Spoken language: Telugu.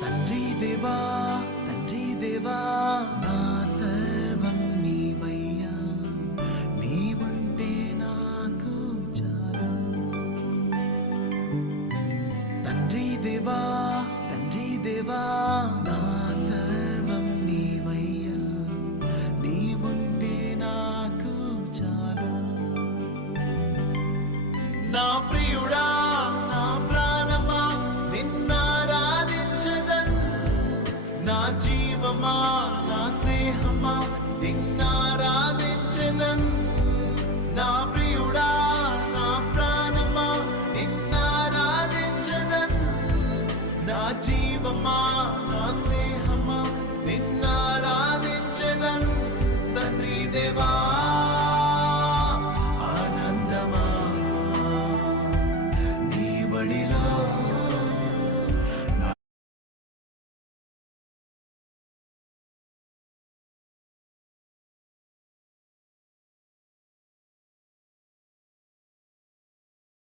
తండ్రి దేవా తండ్రి దేవా నా సర్వం నీవయ్యా, నీవుంటే నాకు చాలు. తండ్రి దేవా తండ్రి దేవా నా సర్వం నీవయ్యా, నీవుంటే నాకు చాలు. నా ప్రియుడా నా ప్రాణమా నిన్నారాధించదన్, నా జీవమా నా స్నేహమా నిన్నారాధించదన్. నా ప్రియుడా నా ప్రాణమా నిన్నారాధించదన్, నా జీవమా నా స్నేహమా నిన్నారాధించదన్. తండ్రి దేవా